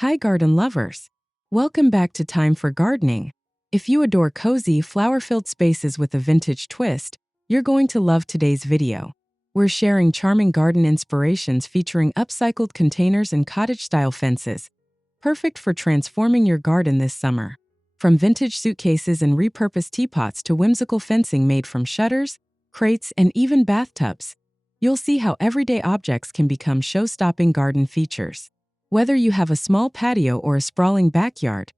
Hi, garden lovers. Welcome back to Time for Gardening. If you adore cozy, flower-filled spaces with a vintage twist, you're going to love today's video. We're sharing charming garden inspirations featuring upcycled containers and cottage-style fences, perfect for transforming your garden this summer. From vintage suitcases and repurposed teapots to whimsical fencing made from shutters, crates, and even bathtubs, you'll see how everyday objects can become show-stopping garden features. Whether you have a small patio or a sprawling backyard,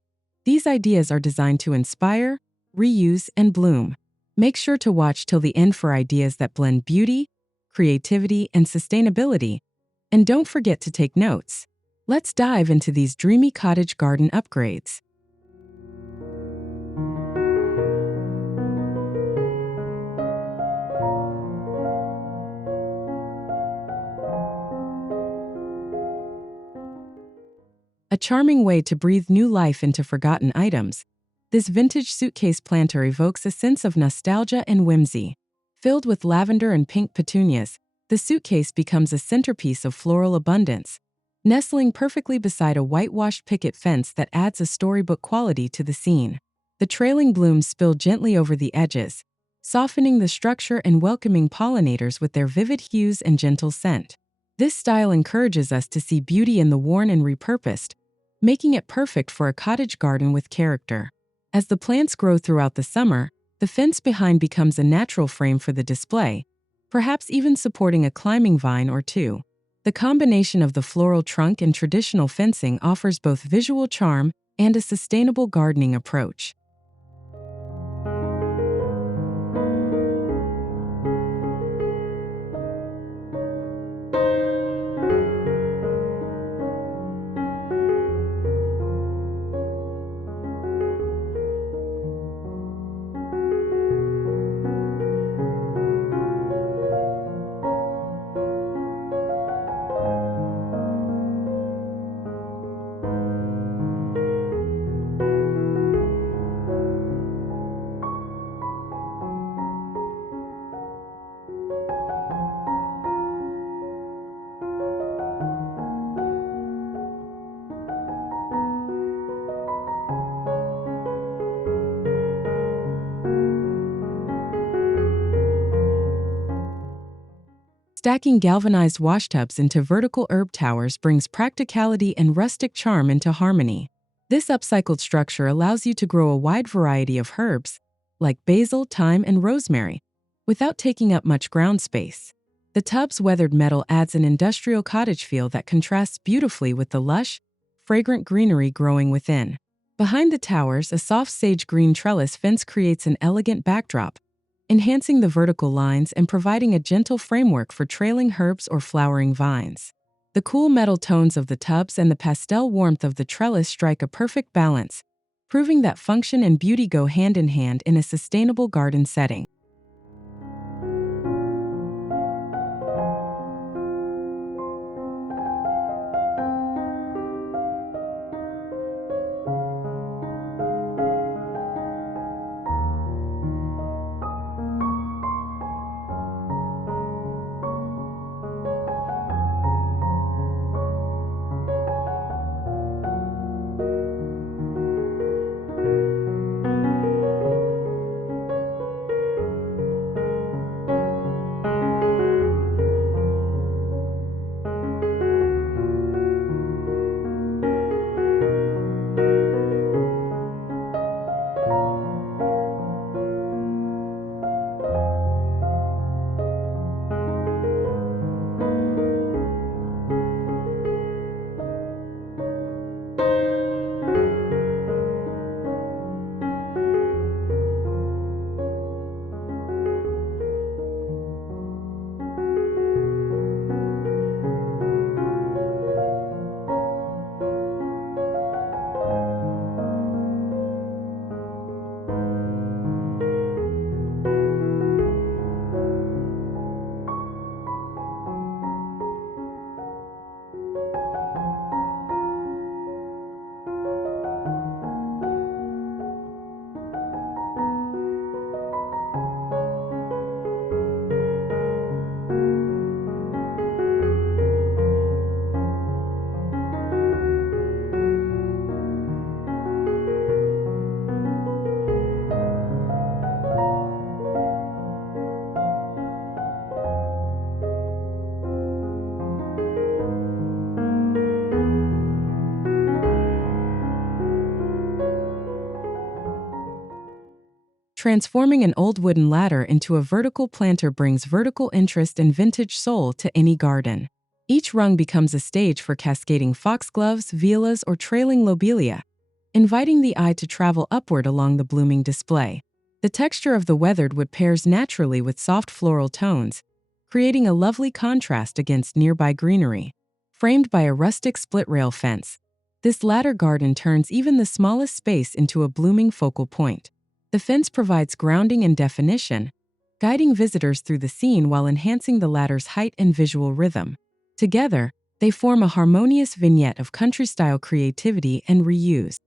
these ideas are designed to inspire, reuse, and bloom. Make sure to watch till the end for ideas that blend beauty, creativity, and sustainability. And don't forget to take notes. Let's dive into these dreamy cottage garden upgrades. A charming way to breathe new life into forgotten items, this vintage suitcase planter evokes a sense of nostalgia and whimsy. Filled with lavender and pink petunias, the suitcase becomes a centerpiece of floral abundance, nestling perfectly beside a whitewashed picket fence that adds a storybook quality to the scene. The trailing blooms spill gently over the edges, softening the structure and welcoming pollinators with their vivid hues and gentle scent. This style encourages us to see beauty in the worn and repurposed, making it perfect for a cottage garden with character. As the plants grow throughout the summer, the fence behind becomes a natural frame for the display, perhaps even supporting a climbing vine or two. The combination of the floral trunk and traditional fencing offers both visual charm and a sustainable gardening approach. Stacking galvanized washtubs into vertical herb towers brings practicality and rustic charm into harmony. This upcycled structure allows you to grow a wide variety of herbs, like basil, thyme, and rosemary, without taking up much ground space. The tub's weathered metal adds an industrial cottage feel that contrasts beautifully with the lush, fragrant greenery growing within. Behind the towers, a soft sage green trellis fence creates an elegant backdrop, enhancing the vertical lines and providing a gentle framework for trailing herbs or flowering vines. The cool metal tones of the tubs and the pastel warmth of the trellis strike a perfect balance, proving that function and beauty go hand in hand in a sustainable garden setting. Transforming an old wooden ladder into a vertical planter brings vertical interest and vintage soul to any garden. Each rung becomes a stage for cascading foxgloves, violas, or trailing lobelia, inviting the eye to travel upward along the blooming display. The texture of the weathered wood pairs naturally with soft floral tones, creating a lovely contrast against nearby greenery. Framed by a rustic split-rail fence, this ladder garden turns even the smallest space into a blooming focal point. The fence provides grounding and definition, guiding visitors through the scene while enhancing the ladder's height and visual rhythm. Together, they form a harmonious vignette of country-style creativity and reuse.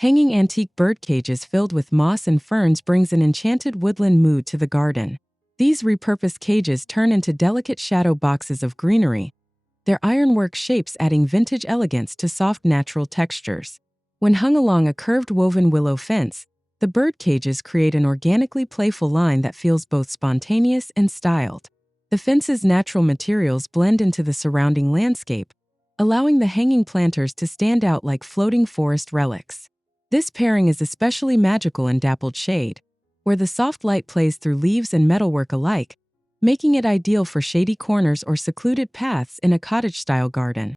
Hanging antique bird cages filled with moss and ferns brings an enchanted woodland mood to the garden. These repurposed cages turn into delicate shadow boxes of greenery, their ironwork shapes adding vintage elegance to soft natural textures. When hung along a curved woven willow fence, the bird cages create an organically playful line that feels both spontaneous and styled. The fence's natural materials blend into the surrounding landscape, allowing the hanging planters to stand out like floating forest relics. This pairing is especially magical in dappled shade, where the soft light plays through leaves and metalwork alike, making it ideal for shady corners or secluded paths in a cottage-style garden.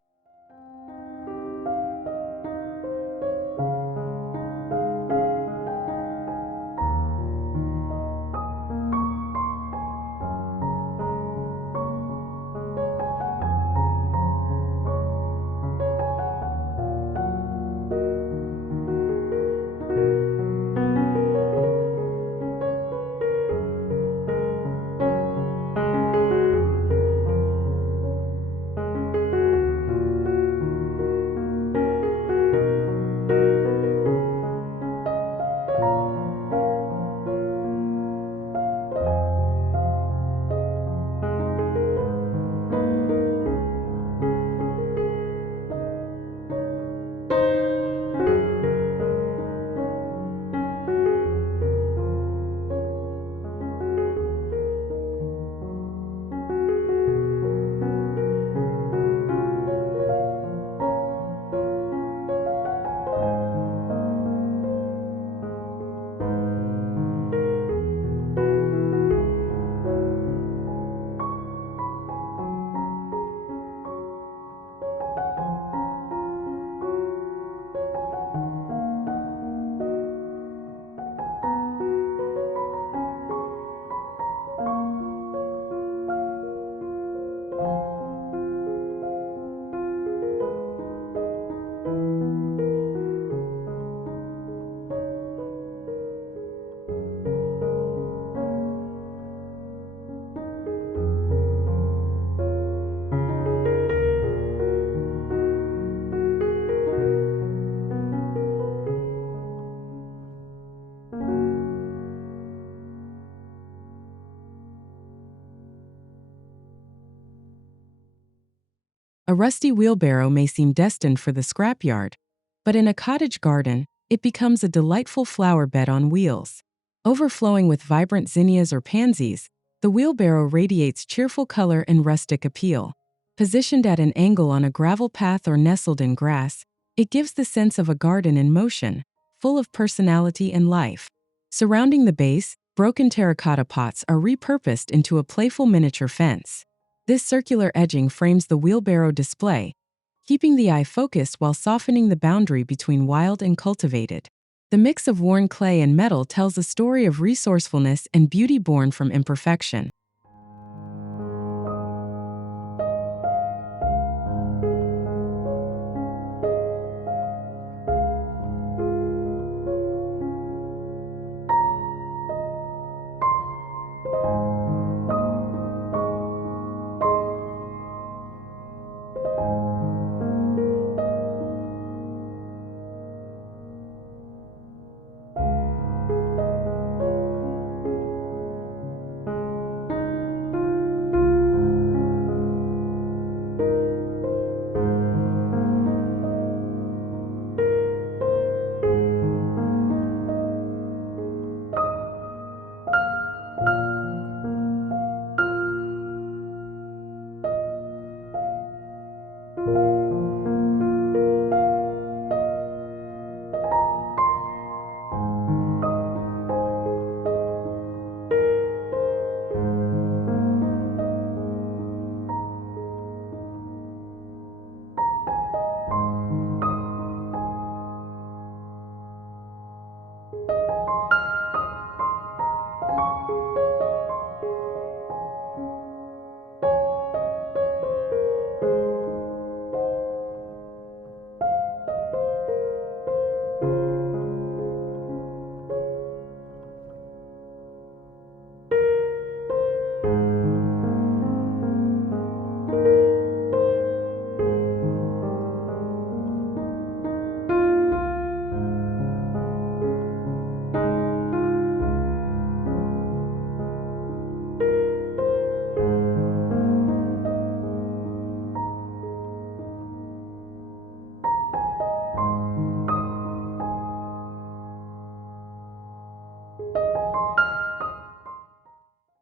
A rusty wheelbarrow may seem destined for the scrapyard, but in a cottage garden, it becomes a delightful flower bed on wheels. Overflowing with vibrant zinnias or pansies, the wheelbarrow radiates cheerful color and rustic appeal. Positioned at an angle on a gravel path or nestled in grass, it gives the sense of a garden in motion, full of personality and life. Surrounding the base, broken terracotta pots are repurposed into a playful miniature fence. This circular edging frames the wheelbarrow display, keeping the eye focused while softening the boundary between wild and cultivated. The mix of worn clay and metal tells a story of resourcefulness and beauty born from imperfection.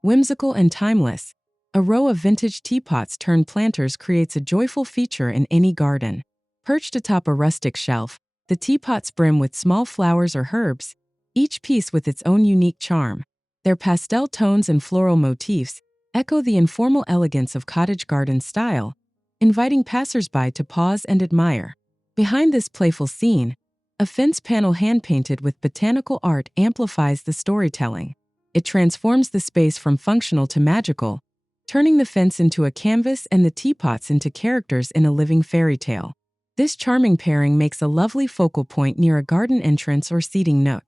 Whimsical and timeless, a row of vintage teapots turned planters creates a joyful feature in any garden. Perched atop a rustic shelf, the teapots brim with small flowers or herbs, each piece with its own unique charm. Their pastel tones and floral motifs echo the informal elegance of cottage garden style, inviting passersby to pause and admire. Behind this playful scene, a fence panel hand-painted with botanical art amplifies the storytelling. It transforms the space from functional to magical, turning the fence into a canvas and the teapots into characters in a living fairy tale. This charming pairing makes a lovely focal point near a garden entrance or seating nook.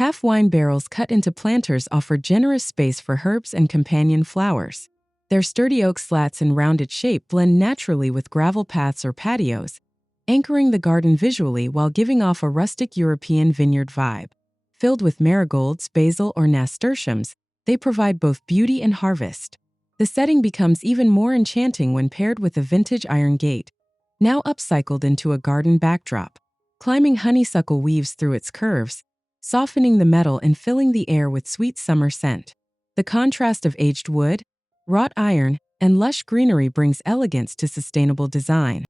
Half wine barrels cut into planters offer generous space for herbs and companion flowers. Their sturdy oak slats and rounded shape blend naturally with gravel paths or patios, anchoring the garden visually while giving off a rustic European vineyard vibe. Filled with marigolds, basil, or nasturtiums, they provide both beauty and harvest. The setting becomes even more enchanting when paired with a vintage iron gate, now upcycled into a garden backdrop. Climbing honeysuckle weaves through its curves, softening the metal and filling the air with sweet summer scent. The contrast of aged wood, wrought iron, and lush greenery brings elegance to sustainable design.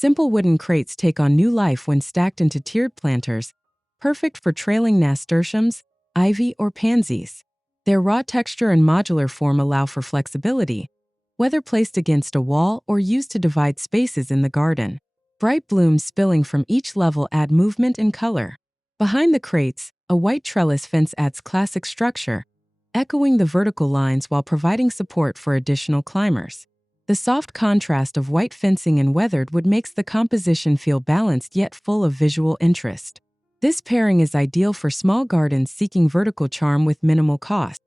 Simple wooden crates take on new life when stacked into tiered planters, perfect for trailing nasturtiums, ivy, or pansies. Their raw texture and modular form allow for flexibility, whether placed against a wall or used to divide spaces in the garden. Bright blooms spilling from each level add movement and color. Behind the crates, a white trellis fence adds classic structure, echoing the vertical lines while providing support for additional climbers. The soft contrast of white fencing and weathered wood makes the composition feel balanced yet full of visual interest. This pairing is ideal for small gardens seeking vertical charm with minimal cost.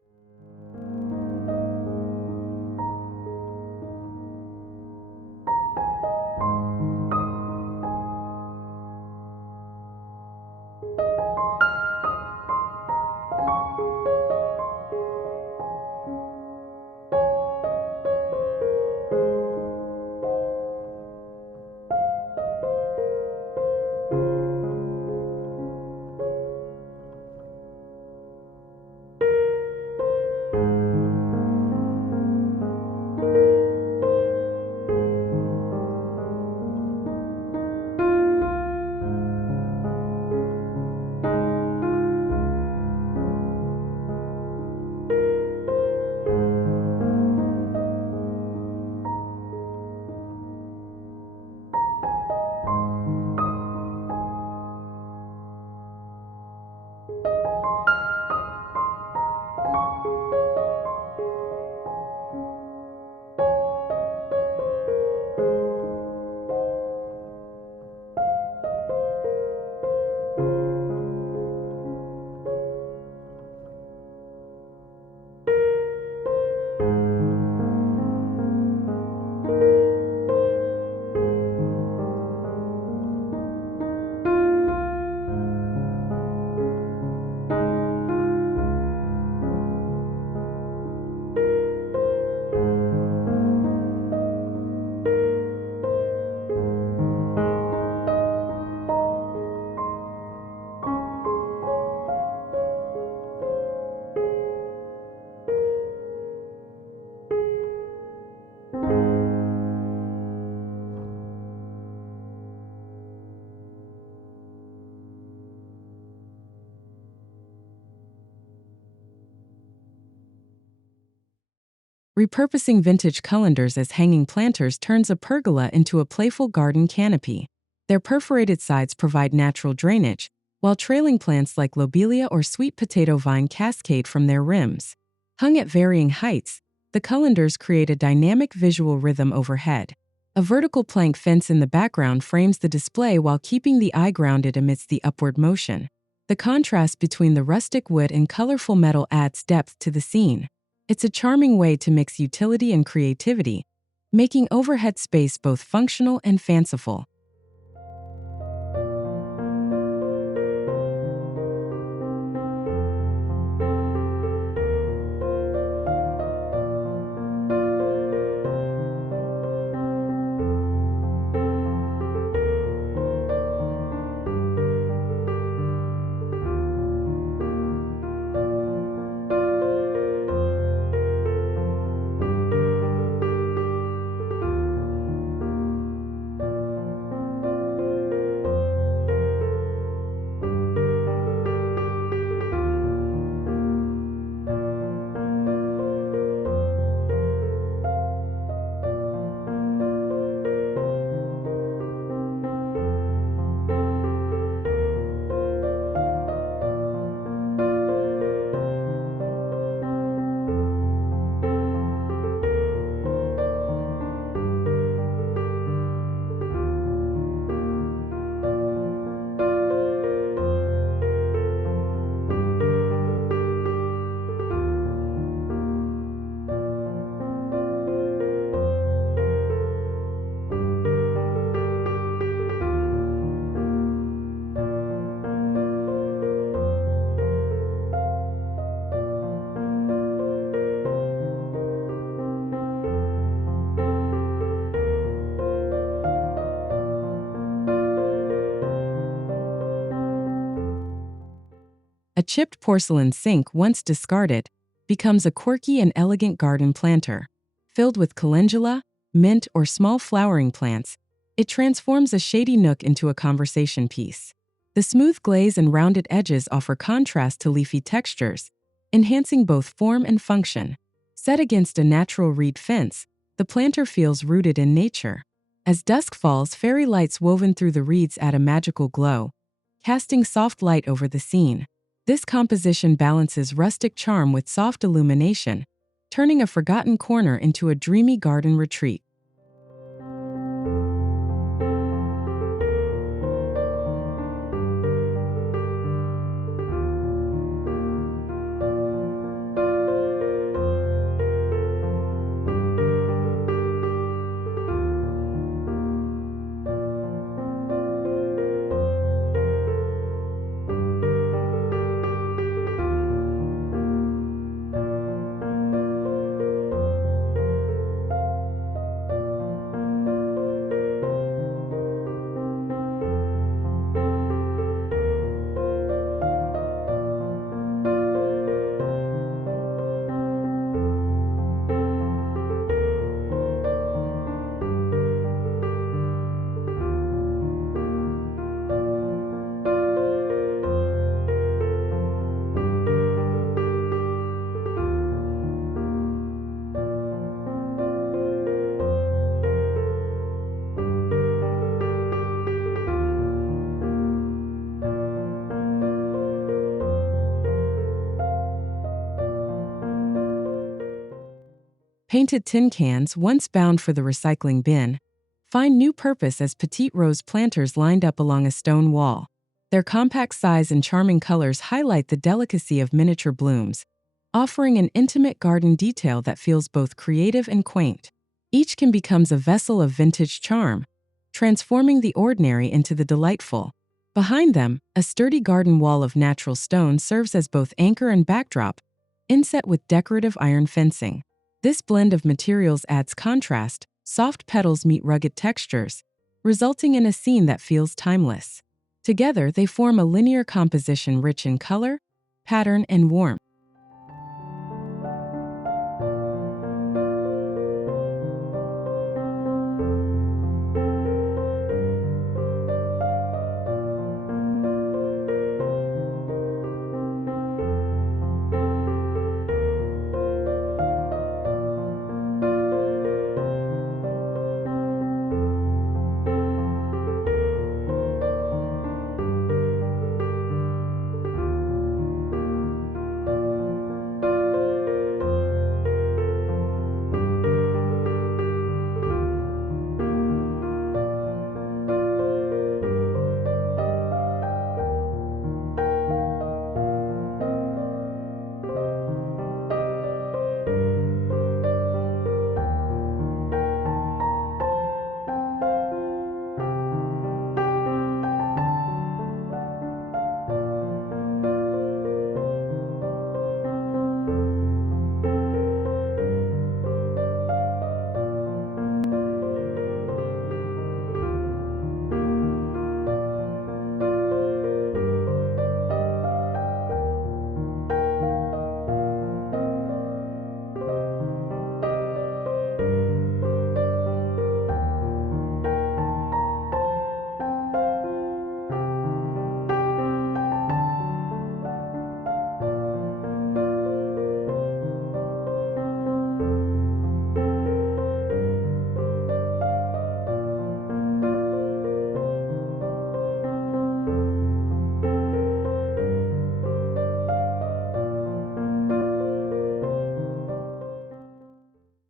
Repurposing vintage colanders as hanging planters turns a pergola into a playful garden canopy. Their perforated sides provide natural drainage, while trailing plants like lobelia or sweet potato vine cascade from their rims. Hung at varying heights, the colanders create a dynamic visual rhythm overhead. A vertical plank fence in the background frames the display while keeping the eye grounded amidst the upward motion. The contrast between the rustic wood and colorful metal adds depth to the scene. It's a charming way to mix utility and creativity, making overhead space both functional and fanciful. A chipped porcelain sink, once discarded, becomes a quirky and elegant garden planter. Filled with calendula, mint, or small flowering plants, it transforms a shady nook into a conversation piece. The smooth glaze and rounded edges offer contrast to leafy textures, enhancing both form and function. Set against a natural reed fence, the planter feels rooted in nature. As dusk falls, fairy lights woven through the reeds add a magical glow, casting soft light over the scene. This composition balances rustic charm with soft illumination, turning a forgotten corner into a dreamy garden retreat. Painted tin cans, once bound for the recycling bin, find new purpose as petite rose planters lined up along a stone wall. Their compact size and charming colors highlight the delicacy of miniature blooms, offering an intimate garden detail that feels both creative and quaint. Each can become a vessel of vintage charm, transforming the ordinary into the delightful. Behind them, a sturdy garden wall of natural stone serves as both anchor and backdrop, inset with decorative iron fencing. This blend of materials adds contrast, soft petals meet rugged textures, resulting in a scene that feels timeless. Together, they form a linear composition rich in color, pattern, and warmth.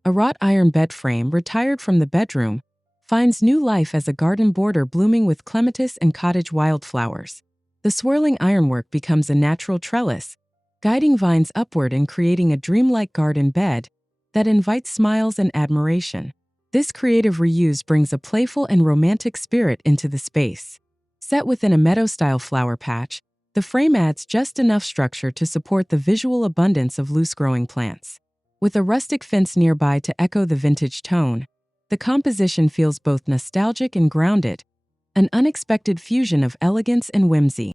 A wrought iron bed frame retired from the bedroom finds new life as a garden border blooming with clematis and cottage wildflowers. The swirling ironwork becomes a natural trellis, guiding vines upward and creating a dreamlike garden bed that invites smiles and admiration. This creative reuse brings a playful and romantic spirit into the space. Set within a meadow-style flower patch, the frame adds just enough structure to support the visual abundance of loose-growing plants. With a rustic fence nearby to echo the vintage tone, the composition feels both nostalgic and grounded, an unexpected fusion of elegance and whimsy.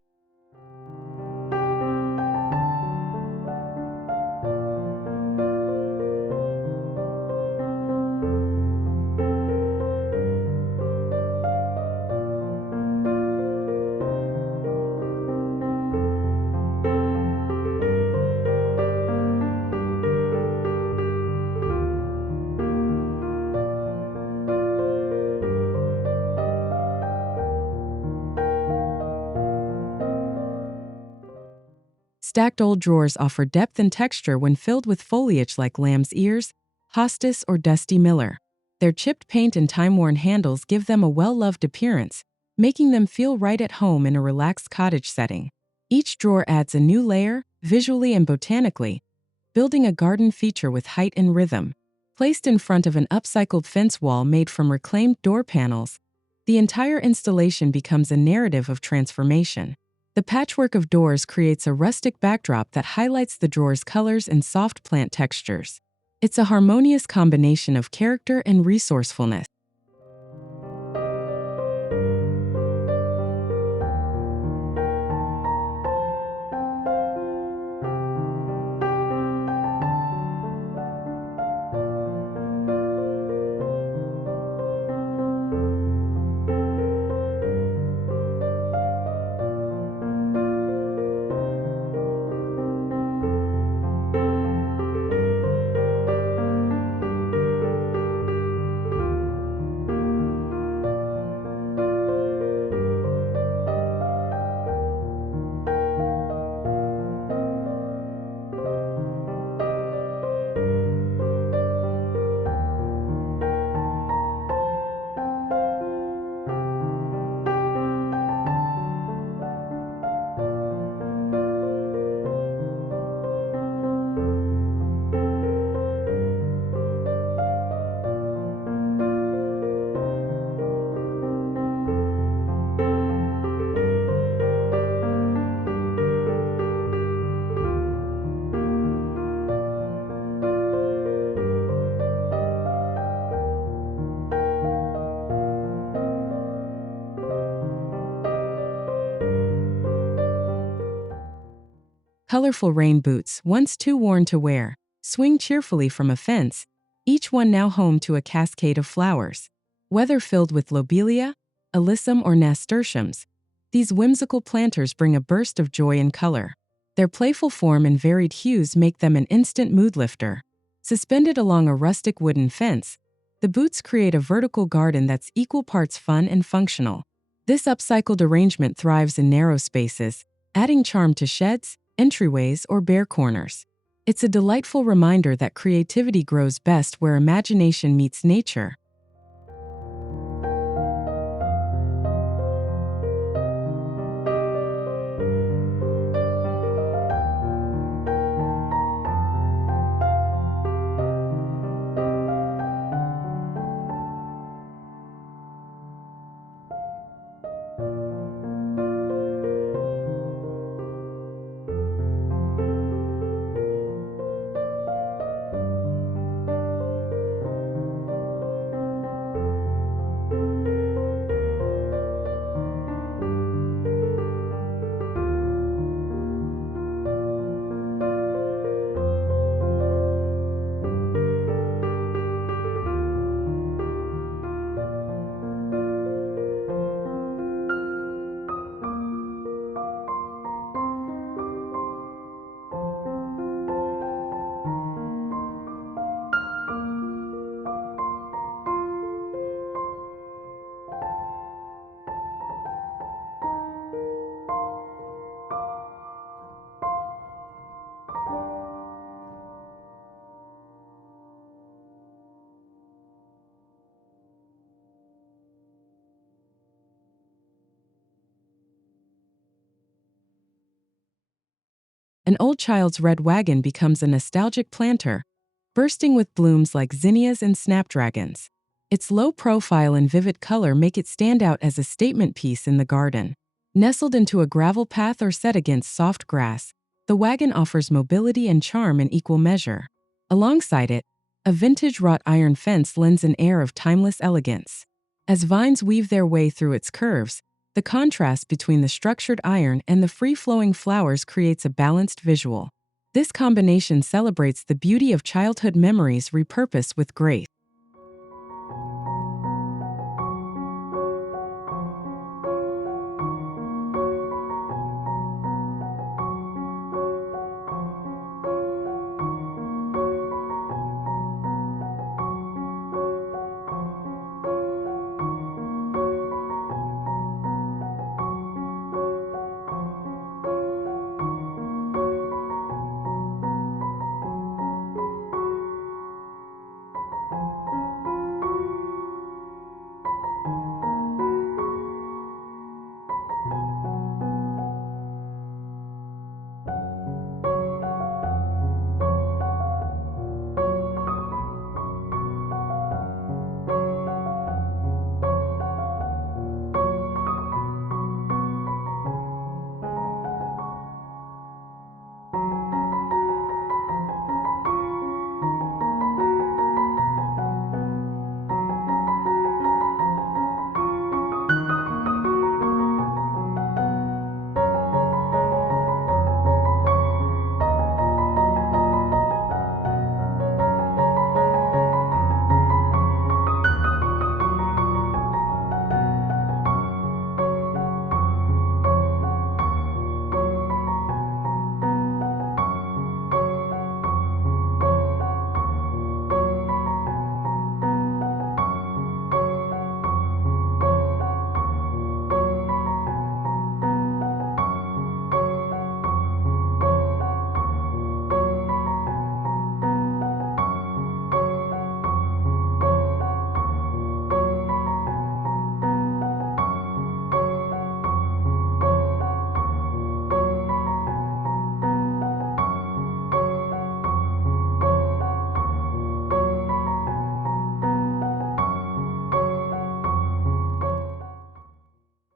Stacked old drawers offer depth and texture when filled with foliage like lamb's ears, hostas, or dusty miller. Their chipped paint and time-worn handles give them a well-loved appearance, making them feel right at home in a relaxed cottage setting. Each drawer adds a new layer, visually and botanically, building a garden feature with height and rhythm. Placed in front of an upcycled fence wall made from reclaimed door panels, the entire installation becomes a narrative of transformation. The patchwork of doors creates a rustic backdrop that highlights the drawer's colors and soft plant textures. It's a harmonious combination of character and resourcefulness. Colorful rain boots, once too worn to wear, swing cheerfully from a fence, each one now home to a cascade of flowers. Whether filled with lobelia, alyssum, or nasturtiums, these whimsical planters bring a burst of joy and color. Their playful form and varied hues make them an instant mood lifter. Suspended along a rustic wooden fence, the boots create a vertical garden that's equal parts fun and functional. This upcycled arrangement thrives in narrow spaces, adding charm to sheds, entryways, or bare corners. It's a delightful reminder that creativity grows best where imagination meets nature. An old child's red wagon becomes a nostalgic planter, bursting with blooms like zinnias and snapdragons. Its low profile and vivid color make it stand out as a statement piece in the garden. Nestled into a gravel path or set against soft grass, the wagon offers mobility and charm in equal measure. Alongside it, a vintage wrought iron fence lends an air of timeless elegance. As vines weave their way through its curves, the contrast between the structured iron and the free-flowing flowers creates a balanced visual. This combination celebrates the beauty of childhood memories repurposed with grace.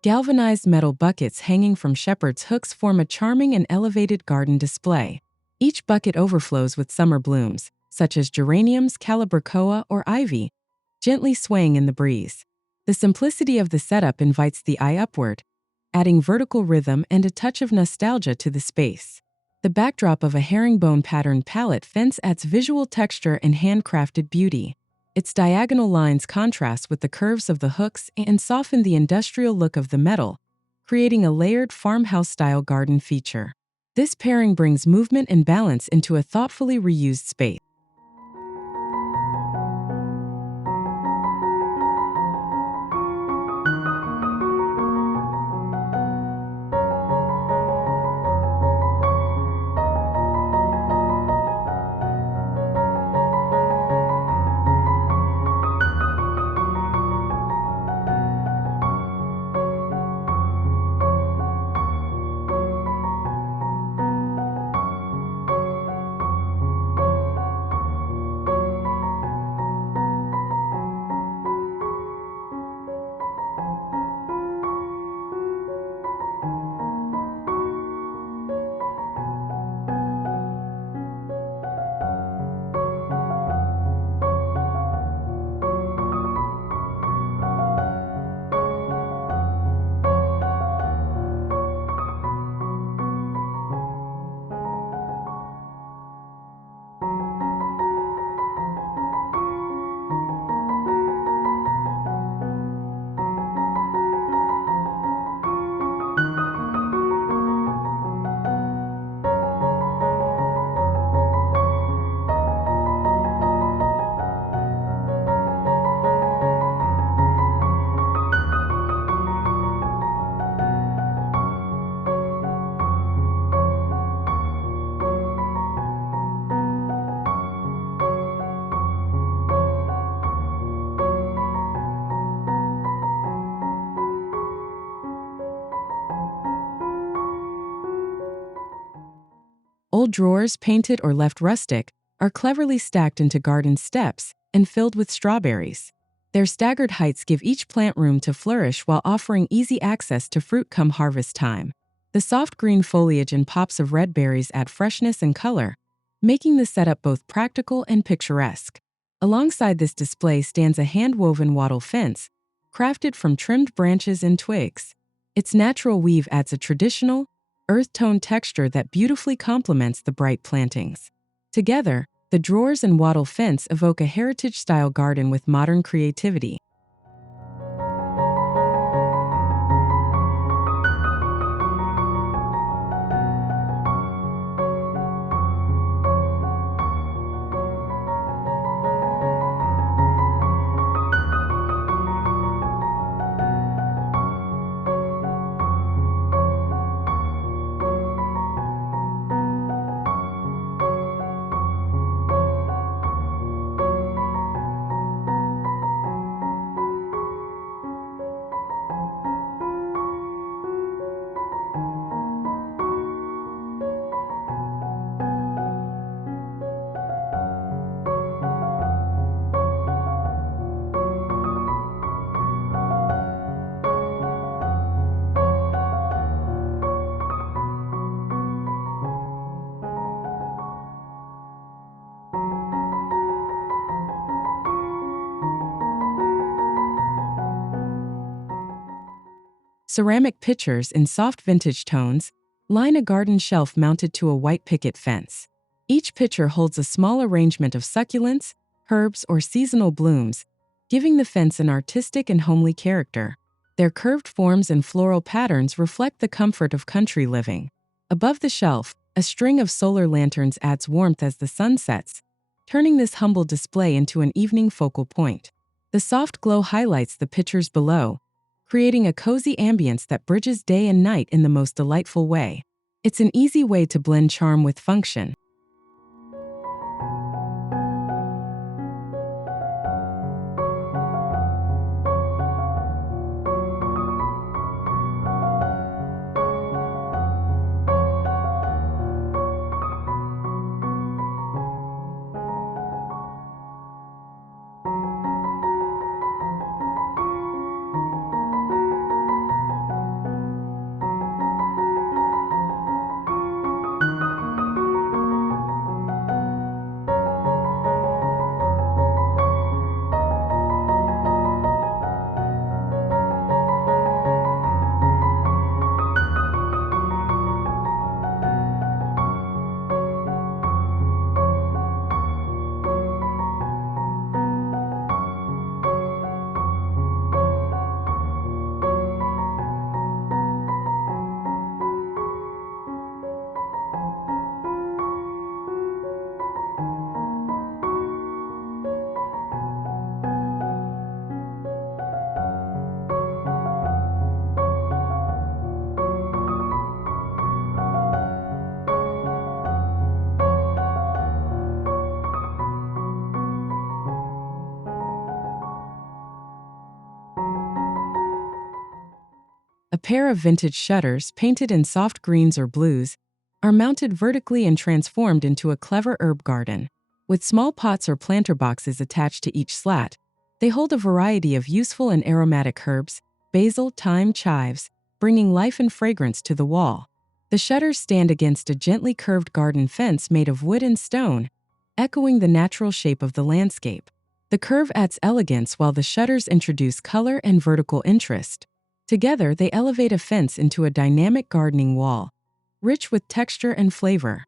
Galvanized metal buckets hanging from shepherd's hooks form a charming and elevated garden display. Each bucket overflows with summer blooms, such as geraniums, calibrachoa, or ivy, gently swaying in the breeze. The simplicity of the setup invites the eye upward, adding vertical rhythm and a touch of nostalgia to the space. The backdrop of a herringbone-patterned pallet fence adds visual texture and handcrafted beauty. Its diagonal lines contrast with the curves of the hooks and soften the industrial look of the metal, creating a layered farmhouse-style garden feature. This pairing brings movement and balance into a thoughtfully reused space. Old drawers, painted or left rustic, are cleverly stacked into garden steps and filled with strawberries. Their staggered heights give each plant room to flourish while offering easy access to fruit come harvest time. The soft green foliage and pops of red berries add freshness and color, making the setup both practical and picturesque. Alongside this display stands a hand-woven wattle fence, crafted from trimmed branches and twigs. Its natural weave adds a traditional, earth-tone texture that beautifully complements the bright plantings. Together, the drawers and wattle fence evoke a heritage-style garden with modern creativity. Ceramic pitchers in soft vintage tones line a garden shelf mounted to a white picket fence. Each pitcher holds a small arrangement of succulents, herbs, or seasonal blooms, giving the fence an artistic and homely character. Their curved forms and floral patterns reflect the comfort of country living. Above the shelf, a string of solar lanterns adds warmth as the sun sets, turning this humble display into an evening focal point. The soft glow highlights the pitchers below, creating a cozy ambience that bridges day and night in the most delightful way. It's an easy way to blend charm with function. A pair of vintage shutters, painted in soft greens or blues, are mounted vertically and transformed into a clever herb garden. With small pots or planter boxes attached to each slat, they hold a variety of useful and aromatic herbs, basil, thyme, chives, bringing life and fragrance to the wall. The shutters stand against a gently curved garden fence made of wood and stone, echoing the natural shape of the landscape. The curve adds elegance while the shutters introduce color and vertical interest. Together, they elevate a fence into a dynamic gardening wall, rich with texture and flavor.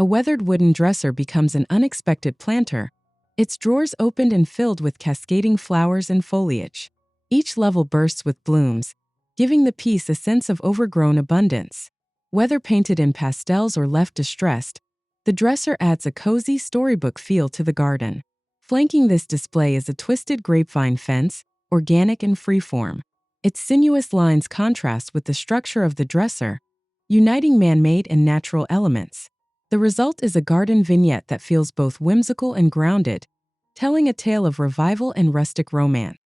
A weathered wooden dresser becomes an unexpected planter, its drawers opened and filled with cascading flowers and foliage. Each level bursts with blooms, giving the piece a sense of overgrown abundance. Whether painted in pastels or left distressed, the dresser adds a cozy storybook feel to the garden. Flanking this display is a twisted grapevine fence, organic and freeform. Its sinuous lines contrast with the structure of the dresser, uniting man-made and natural elements. The result is a garden vignette that feels both whimsical and grounded, telling a tale of revival and rustic romance.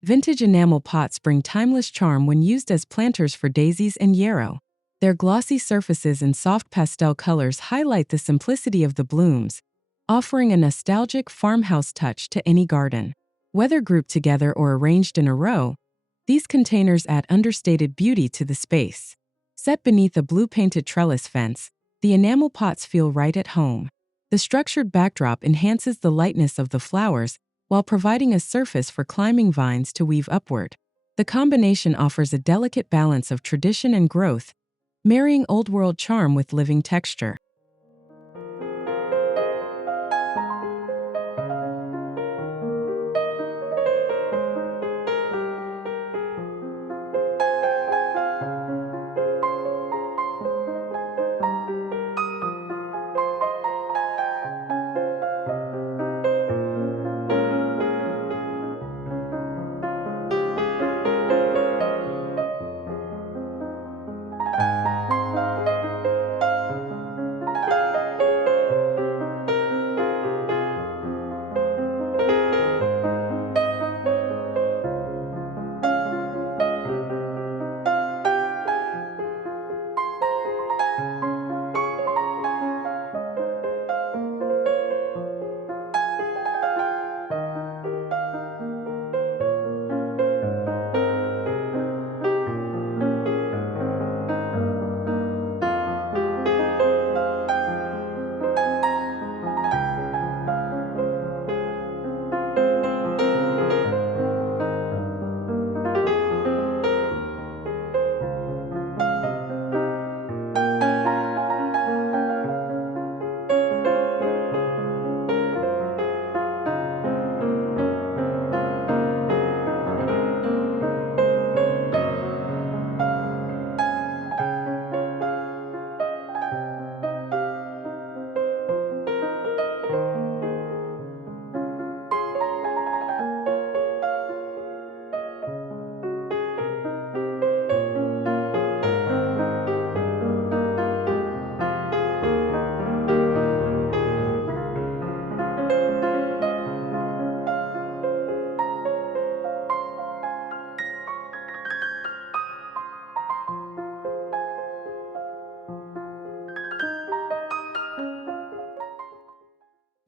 Vintage enamel pots bring timeless charm when used as planters for daisies and yarrow. Their glossy surfaces and soft pastel colors highlight the simplicity of the blooms, offering a nostalgic farmhouse touch to any garden. Whether grouped together or arranged in a row, these containers add understated beauty to the space. Set beneath a blue-painted trellis fence, the enamel pots feel right at home. The structured backdrop enhances the lightness of the flowers, while providing a surface for climbing vines to weave upward. The combination offers a delicate balance of tradition and growth, marrying old-world charm with living texture.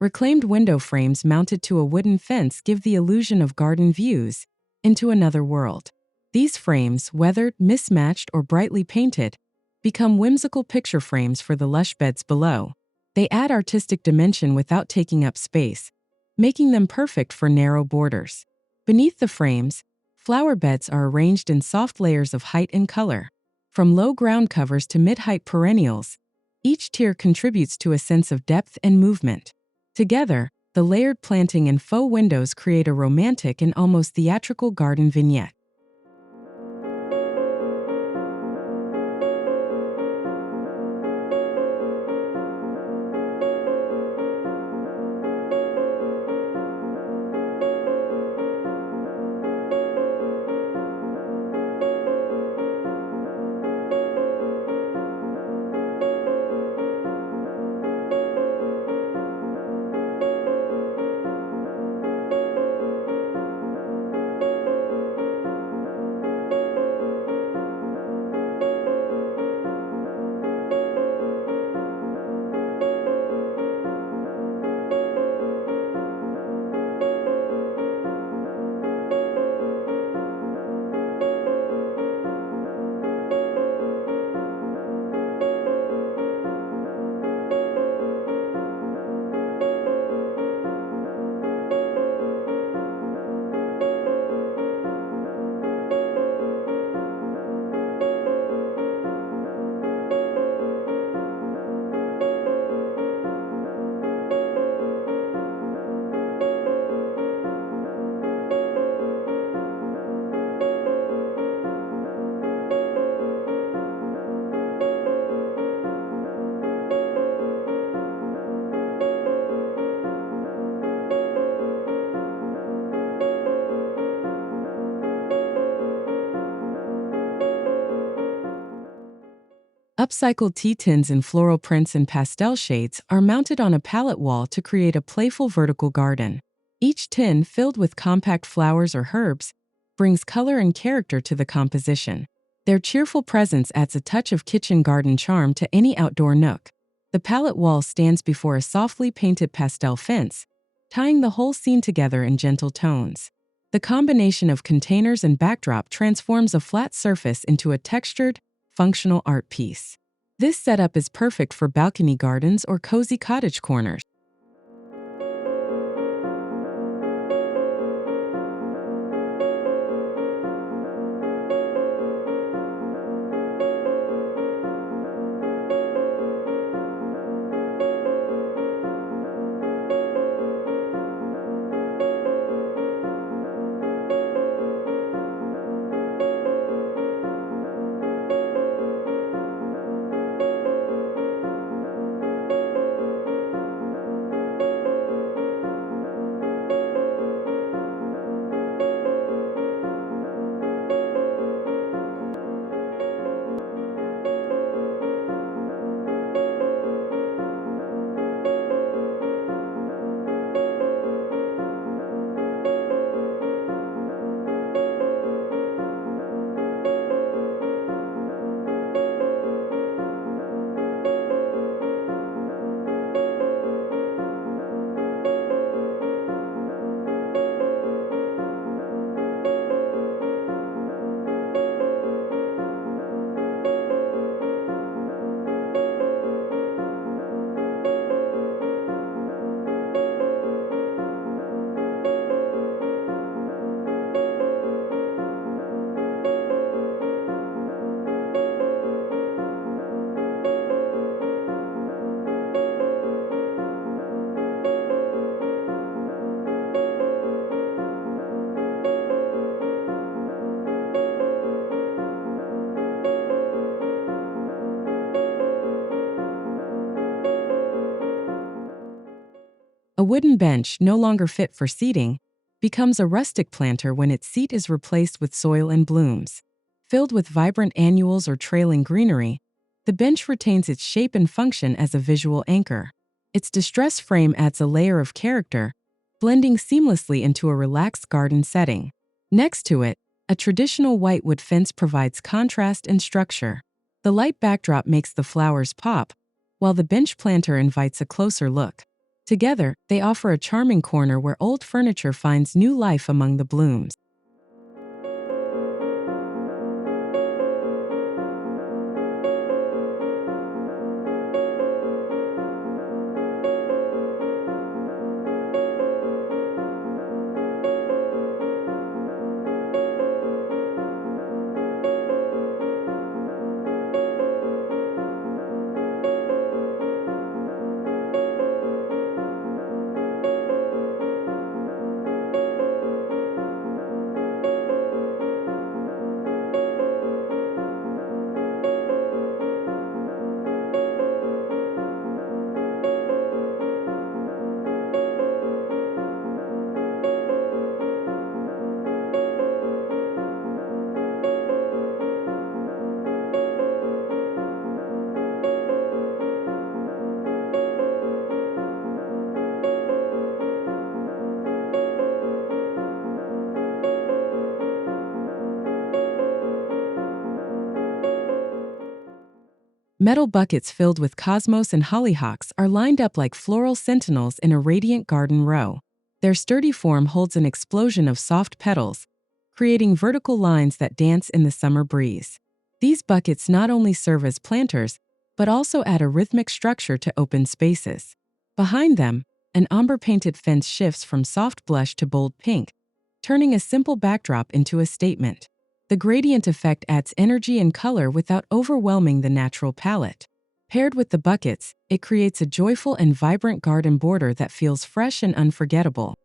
Reclaimed window frames mounted to a wooden fence give the illusion of garden views into another world. These frames, weathered, mismatched, or brightly painted, become whimsical picture frames for the lush beds below. They add artistic dimension without taking up space, making them perfect for narrow borders. Beneath the frames, flower beds are arranged in soft layers of height and color. From low ground covers to mid-height perennials, each tier contributes to a sense of depth and movement. Together, the layered planting and faux windows create a romantic and almost theatrical garden vignette. Upcycled tea tins in floral prints and pastel shades are mounted on a pallet wall to create a playful vertical garden. Each tin, filled with compact flowers or herbs, brings color and character to the composition. Their cheerful presence adds a touch of kitchen garden charm to any outdoor nook. The pallet wall stands before a softly painted pastel fence, tying the whole scene together in gentle tones. The combination of containers and backdrop transforms a flat surface into a textured, functional art piece. This setup is perfect for balcony gardens or cozy cottage corners. A wooden bench, no longer fit for seating, becomes a rustic planter when its seat is replaced with soil and blooms. Filled with vibrant annuals or trailing greenery, the bench retains its shape and function as a visual anchor. Its distressed frame adds a layer of character, blending seamlessly into a relaxed garden setting. Next to it, a traditional whitewood fence provides contrast and structure. The light backdrop makes the flowers pop, while the bench planter invites a closer look. Together, they offer a charming corner where old furniture finds new life among the blooms. Metal buckets filled with cosmos and hollyhocks are lined up like floral sentinels in a radiant garden row. Their sturdy form holds an explosion of soft petals, creating vertical lines that dance in the summer breeze. These buckets not only serve as planters, but also add a rhythmic structure to open spaces. Behind them, an ombre-painted fence shifts from soft blush to bold pink, turning a simple backdrop into a statement. The gradient effect adds energy and color without overwhelming the natural palette. Paired with the buckets, it creates a joyful and vibrant garden border that feels fresh and unforgettable.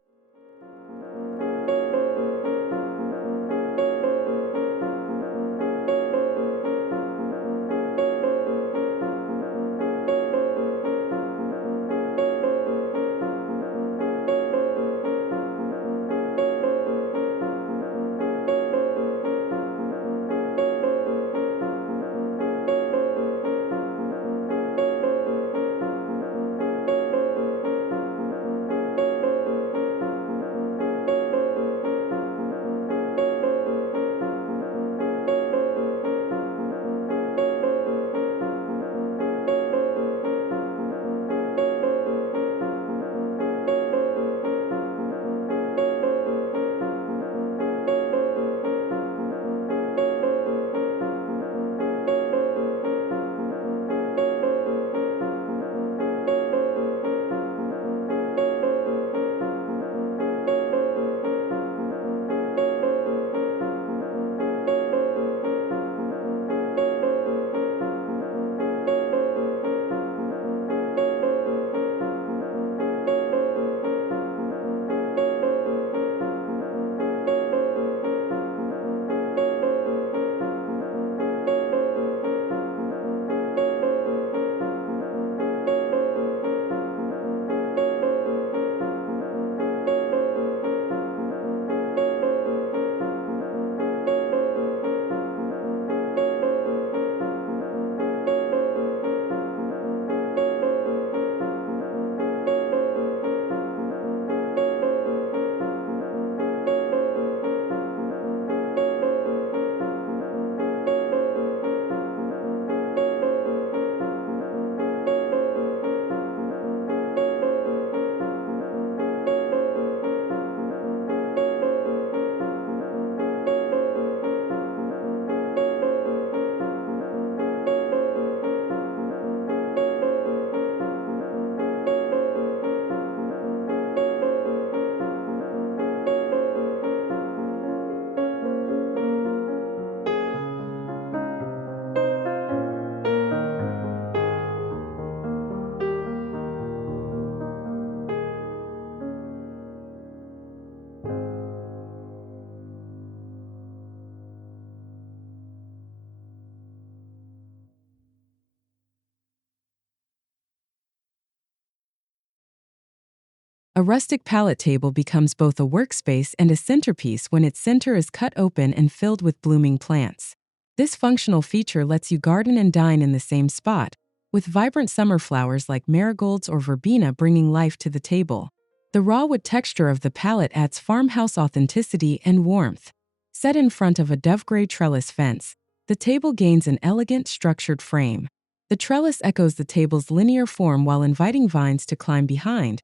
A rustic pallet table becomes both a workspace and a centerpiece when its center is cut open and filled with blooming plants. This functional feature lets you garden and dine in the same spot, with vibrant summer flowers like marigolds or verbena bringing life to the table. The raw wood texture of the pallet adds farmhouse authenticity and warmth. Set in front of a dove-gray trellis fence, the table gains an elegant, structured frame. The trellis echoes the table's linear form while inviting vines to climb behind,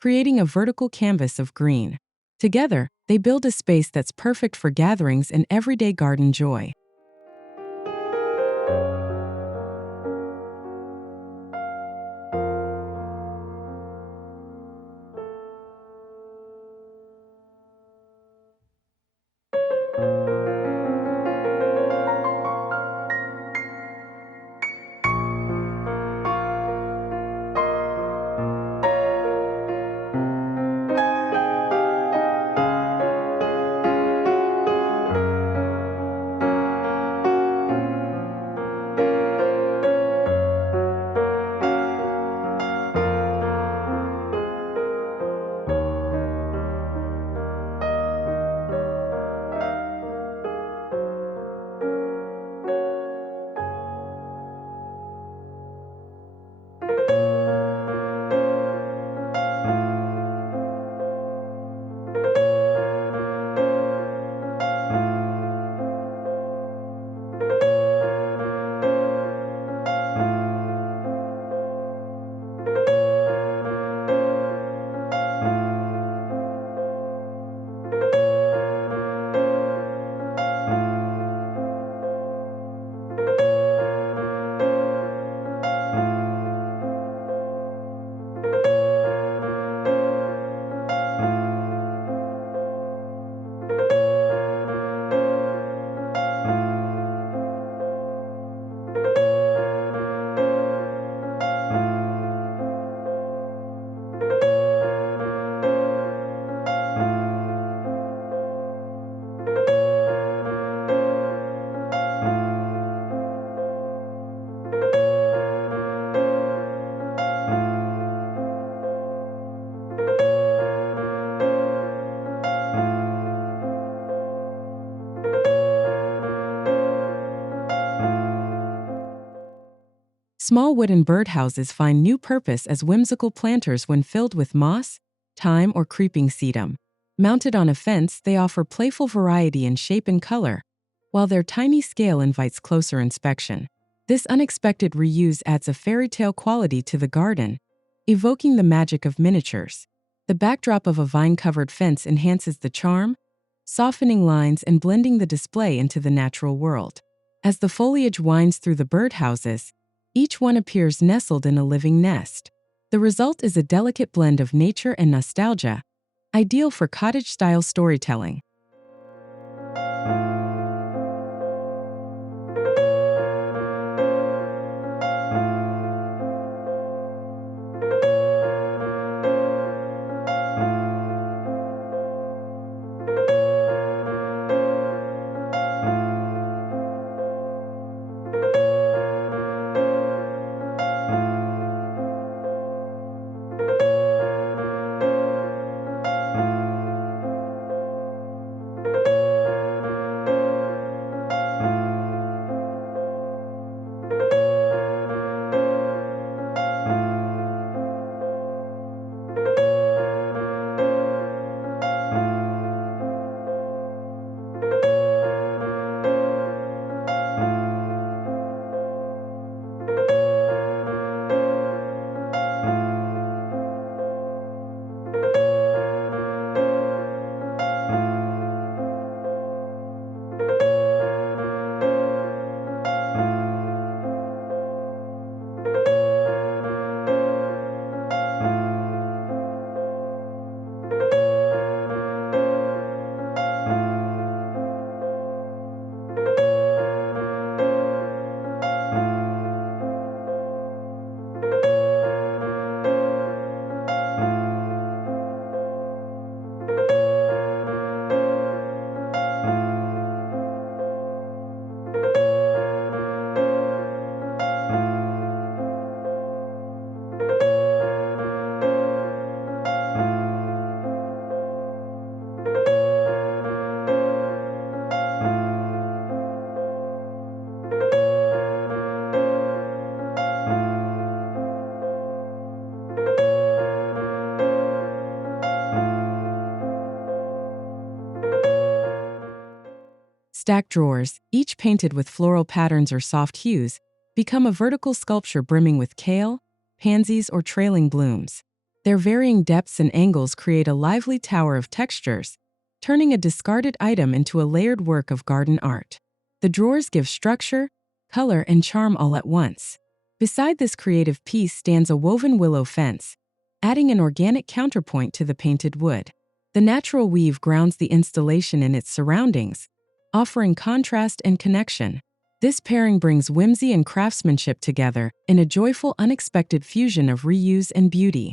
creating a vertical canvas of green. Together, they build a space that's perfect for gatherings and everyday garden joy. Small wooden birdhouses find new purpose as whimsical planters when filled with moss, thyme, or creeping sedum. Mounted on a fence, they offer playful variety in shape and color, while their tiny scale invites closer inspection. This unexpected reuse adds a fairy tale quality to the garden, evoking the magic of miniatures. The backdrop of a vine-covered fence enhances the charm, softening lines and blending the display into the natural world. As the foliage winds through the birdhouses, each one appears nestled in a living nest. The result is a delicate blend of nature and nostalgia, ideal for cottage-style storytelling. Stacked drawers, each painted with floral patterns or soft hues, become a vertical sculpture brimming with kale, pansies, or trailing blooms. Their varying depths and angles create a lively tower of textures, turning a discarded item into a layered work of garden art. The drawers give structure, color, and charm all at once. Beside this creative piece stands a woven willow fence, adding an organic counterpoint to the painted wood. The natural weave grounds the installation in its surroundings, offering contrast and connection. This pairing brings whimsy and craftsmanship together in a joyful, unexpected fusion of reuse and beauty.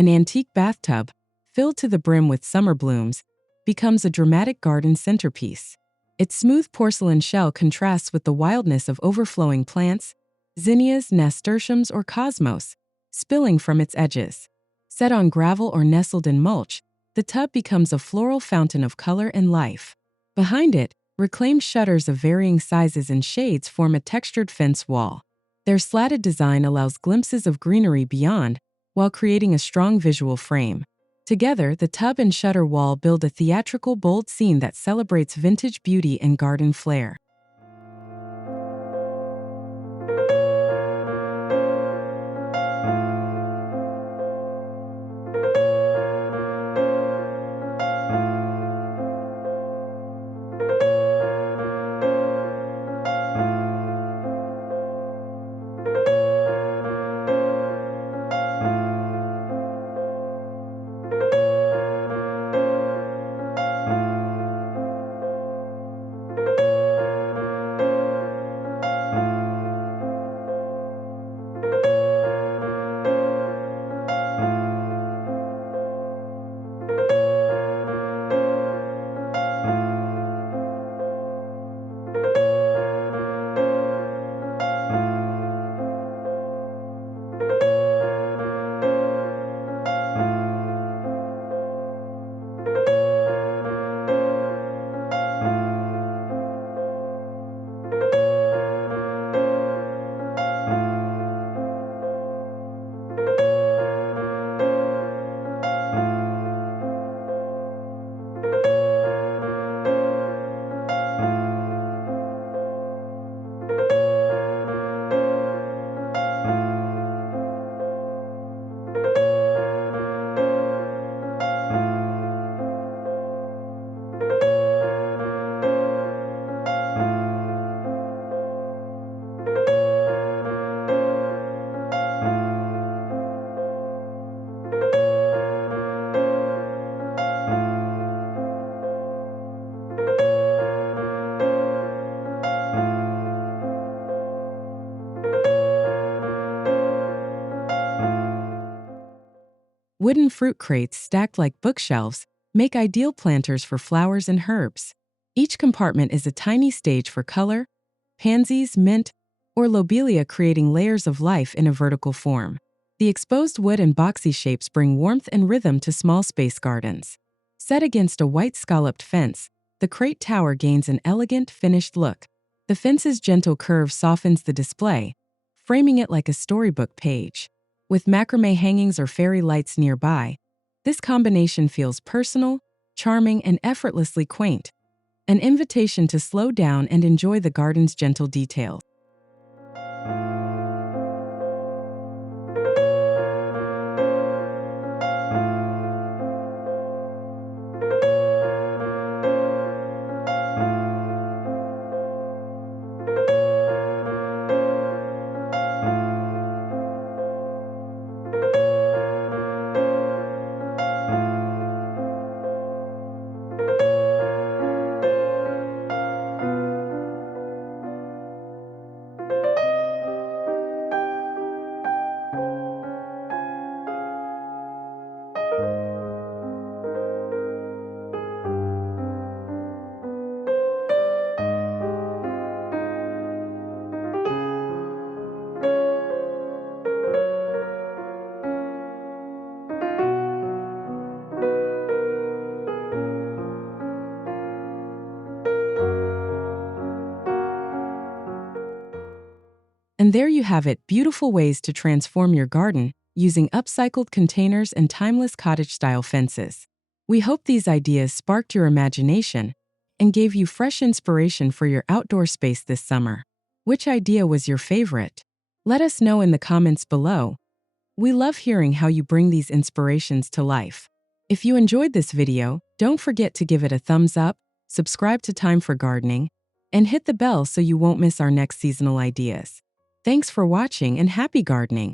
An antique bathtub, filled to the brim with summer blooms, becomes a dramatic garden centerpiece. Its smooth porcelain shell contrasts with the wildness of overflowing plants, zinnias, nasturtiums, or cosmos, spilling from its edges. Set on gravel or nestled in mulch, the tub becomes a floral fountain of color and life. Behind it, reclaimed shutters of varying sizes and shades form a textured fence wall. Their slatted design allows glimpses of greenery beyond, while creating a strong visual frame. Together, the tub and shutter wall build a theatrical, bold scene that celebrates vintage beauty and garden flair. Wooden fruit crates stacked like bookshelves make ideal planters for flowers and herbs. Each compartment is a tiny stage for color, pansies, mint, or lobelia, creating layers of life in a vertical form. The exposed wood and boxy shapes bring warmth and rhythm to small space gardens. Set against a white scalloped fence, the crate tower gains an elegant, finished look. The fence's gentle curve softens the display, framing it like a storybook page. With macrame hangings or fairy lights nearby, this combination feels personal, charming, and effortlessly quaint. An invitation to slow down and enjoy the garden's gentle details. And there you have it, beautiful ways to transform your garden using upcycled containers and timeless cottage-style fences. We hope these ideas sparked your imagination and gave you fresh inspiration for your outdoor space this summer. Which idea was your favorite? Let us know in the comments below. We love hearing how you bring these inspirations to life. If you enjoyed this video, don't forget to give it a thumbs up, subscribe to Time for Gardening, and hit the bell so you won't miss our next seasonal ideas. Thanks for watching and happy gardening!